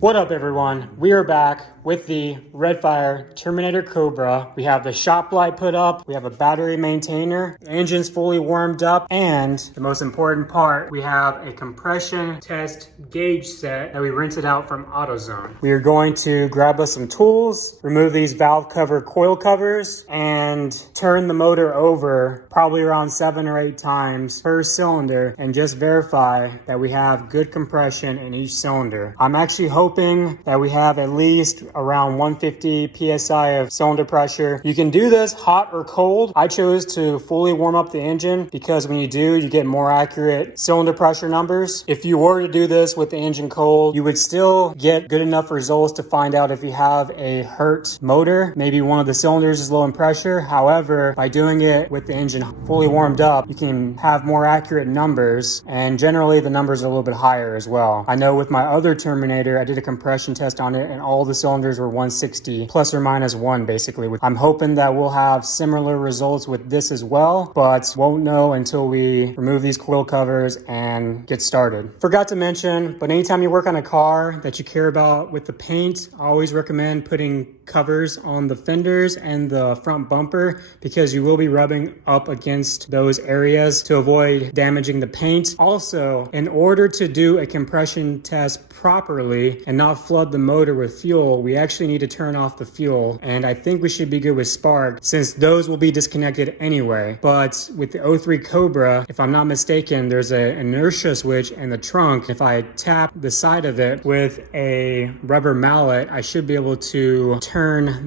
What up everyone? We are back with the Redfire Terminator Cobra. We have the shop light put up, we have a battery maintainer, the engine's fully warmed up, and the most important part, we have a compression test gauge set that we rented out from AutoZone. We are going to grab us some tools, remove these valve cover coil covers, and turn the motor over probably around 7 or 8 times per cylinder and just verify that we have good compression in each cylinder. I'm actually hoping that we have at least around 150 psi of cylinder pressure. You can do this hot or cold. I chose to fully warm up the engine because when you do, you get more accurate cylinder pressure numbers. If you were to do this with the engine cold, you would still get good enough results to find out if you have a hurt motor. Maybe one of the cylinders is low in pressure. However, by doing it with the engine fully warmed up, you can have more accurate numbers, and generally the numbers are a little bit higher as well. I know with my other Terminator, I did a compression test on it and all the cylinders were 160 plus or minus 1 basically. I'm hoping that we'll have similar results with this as well, but won't know until we remove these coil covers and get started. Forgot to mention, but anytime you work on a car that you care about with the paint, I always recommend putting covers on the fenders and the front bumper because you will be rubbing up against those areas to avoid damaging the paint. Also, in order to do a compression test properly and not flood the motor with fuel, we actually need to turn off the fuel, and I think we should be good with spark since those will be disconnected anyway. But with the 03 Cobra, if I'm not mistaken, there's an inertia switch in the trunk. If I tap the side of it with a rubber mallet, I should be able to turn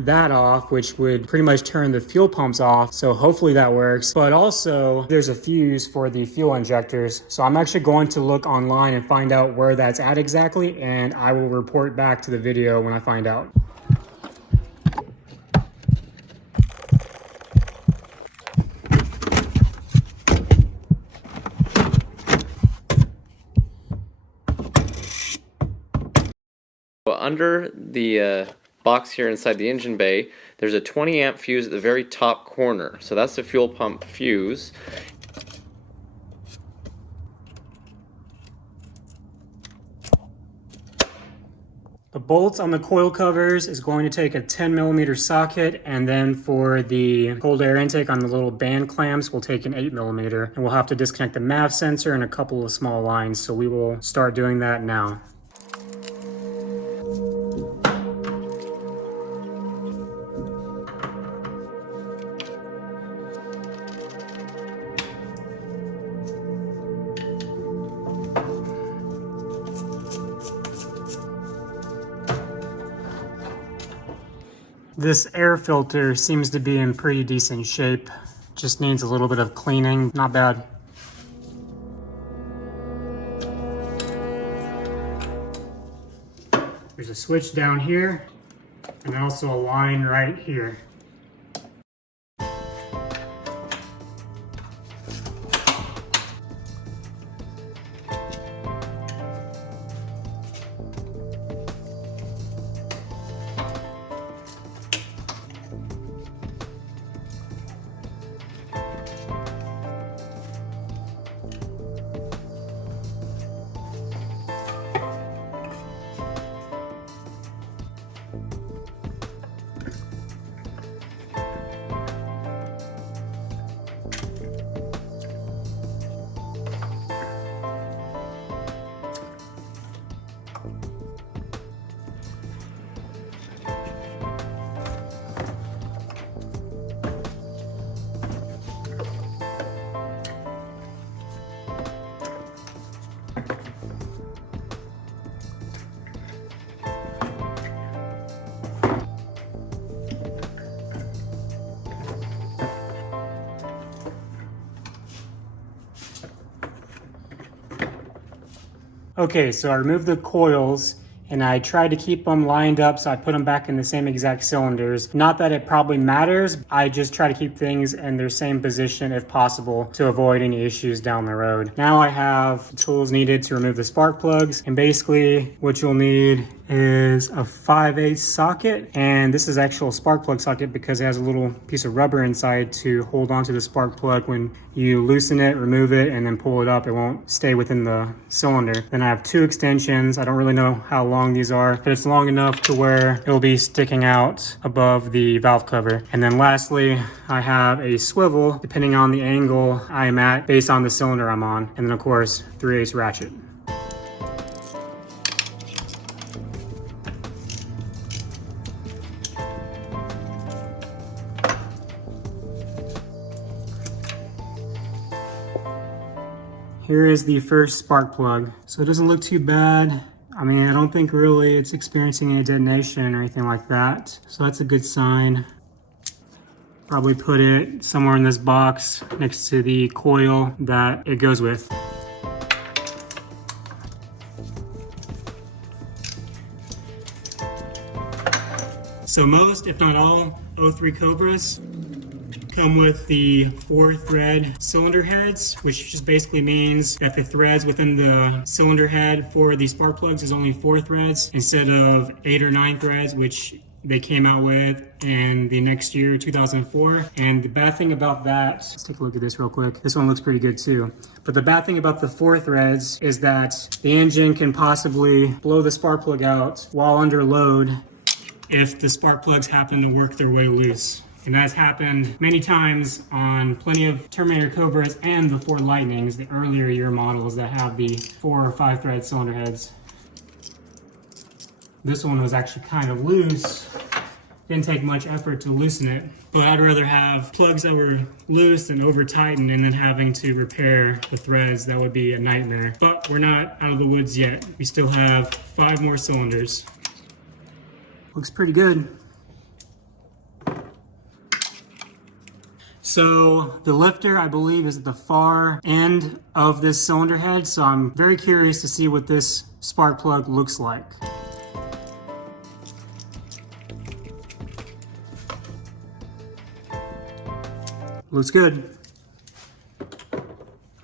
that off, which would pretty much turn the fuel pumps off. So hopefully that works. But also there's a fuse for the fuel injectors. So I'm actually going to look online and find out where that's at exactly, and I will report back to the video when I find out. Under the box here inside the engine bay, there's a 20 amp fuse at the very top corner. So that's the fuel pump fuse. The bolts on the coil covers is going to take a 10mm socket, and then for the cold air intake on the little band clamps, we'll take an 8mm. And we'll have to disconnect the MAV sensor and a couple of small lines, so we will start doing that now. This air filter seems to be in pretty decent shape. Just needs a little bit of cleaning. Not bad. There's a switch down here and also a line right here. Okay, so I removed the coils and I tried to keep them lined up, so I put them back in the same exact cylinders. Not that it probably matters, I just try to keep things in their same position if possible to avoid any issues down the road. Now I have the tools needed to remove the spark plugs, and basically what you'll need is a 5/8 socket, and this is actual spark plug socket because it has a little piece of rubber inside to hold onto the spark plug. When you loosen it, remove it, and then pull it up, it won't stay within the cylinder. Then I have 2 extensions. I don't really know how long these are, but it's long enough to where it'll be sticking out above the valve cover. And then lastly, I have a swivel depending on the angle I'm at based on the cylinder I'm on. And then of course, 3/8 ratchet. Here is the first spark plug. So it doesn't look too bad. I mean, I don't think really it's experiencing any detonation or anything like that. So that's a good sign. Probably put it somewhere in this box next to the coil that it goes with. So most, if not all, 03 Cobras come with the 4-thread cylinder heads, which just basically means that the threads within the cylinder head for the spark plugs is only 4 threads instead of 8 or 9 threads, which they came out with in the next year, 2004. And the bad thing about that, let's take a look at this real quick. This one looks pretty good too. But the bad thing about the 4 threads is that the engine can possibly blow the spark plug out while under load if the spark plugs happen to work their way loose. And that's happened many times on plenty of Terminator Cobras and the Ford Lightnings, the earlier year models that have the 4 or 5 thread cylinder heads. This one was actually kind of loose. Didn't take much effort to loosen it. But I'd rather have plugs that were loose than over tightened and then having to repair the threads. That would be a nightmare. But we're not out of the woods yet. We still have 5 more cylinders. Looks pretty good. So the lifter, I believe, is at the far end of this cylinder head. So I'm very curious to see what this spark plug looks like. Looks good.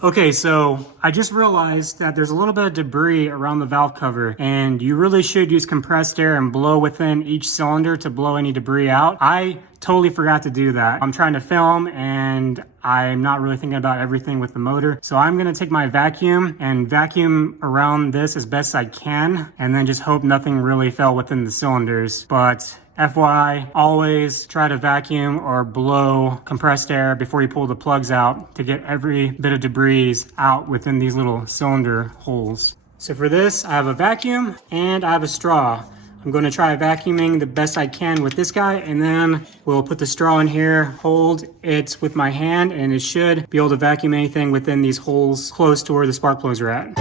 Okay, so I just realized that there's a little bit of debris around the valve cover, and you really should use compressed air and blow within each cylinder to blow any debris out. I totally forgot to do that. I'm trying to film and I'm not really thinking about everything with the motor. So I'm gonna take my vacuum and vacuum around this as best I can, and then just hope nothing really fell within the cylinders. But FYI, always try to vacuum or blow compressed air before you pull the plugs out to get every bit of debris out within these little cylinder holes. So for this, I have a vacuum and I have a straw. I'm going to try vacuuming the best I can with this guy, and then we'll put the straw in here, hold it with my hand, and it should be able to vacuum anything within these holes close to where the spark plugs are at.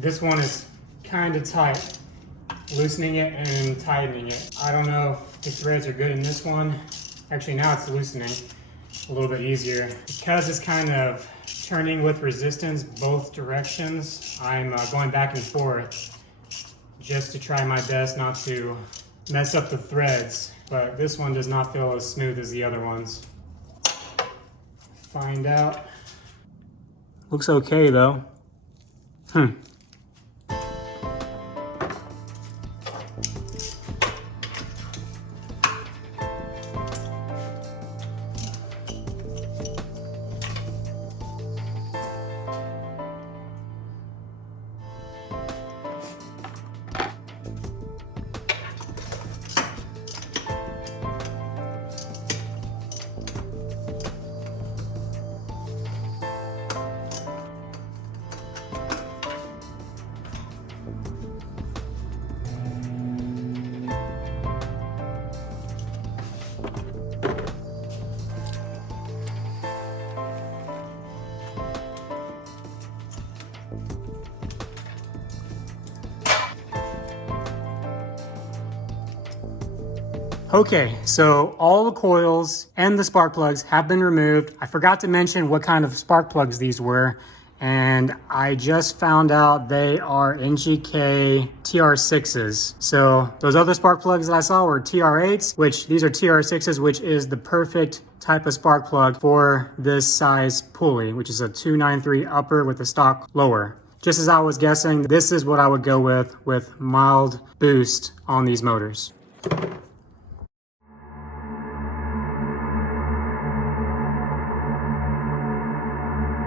This one is kind of tight, loosening it and tightening it. I don't know if the threads are good in this one. Actually, now it's loosening a little bit easier. Because it's kind of turning with resistance both directions, I'm going back and forth just to try my best not to mess up the threads. But this one does not feel as smooth as the other ones. Find out. Looks okay though. Okay, so all the coils and the spark plugs have been removed. I forgot to mention what kind of spark plugs these were, and I just found out they are NGK TR6s. So those other spark plugs that I saw were TR8s, which these are TR6s, which is the perfect type of spark plug for this size pulley, which is a 293 upper with a stock lower. Just as I was guessing, this is what I would go with mild boost on these motors.